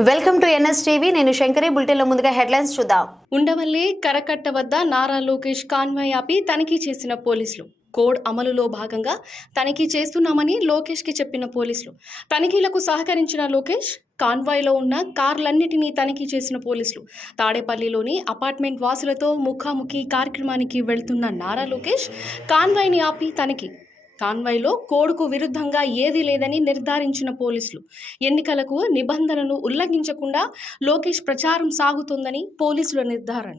Welcome to NS TV. నేను శంకరి. బులెటిన్లో ముందుగా హెడ్లైన్స్ చూద్దాం. ఉండవల్లి కరకట్ట వద్ద నారా లోకేష్ కాన్వాయ్ ఆపి తనిఖీ చేసిన పోలీసులు. కోడ్ అమలులో భాగంగా తనిఖీ చేస్తున్నామని లోకేష్కి చెప్పిన పోలీసులు. తనిఖీలకు సహకరించిన లోకేష్ కాన్వాయ్లో ఉన్న కార్లన్నిటినీ తనిఖీ చేసిన పోలీసులు. తాడేపల్లిలోని అపార్ట్మెంట్ వాసులతో ముఖాముఖి కార్యక్రమానికి వెళ్తున్న నారా లోకేష్ కాన్వాయ్ని ఆపి తనిఖీ. కాన్వాయ్లో కోడ్కు విరుద్ధంగా ఏదీ లేదని నిర్ధారించిన పోలీసులు. ఎన్నికలకు నిబంధనలు ఉల్లంఘించకుండా లోకేష్ ప్రచారం సాగుతోందని పోలీసుల నిర్ధారణ.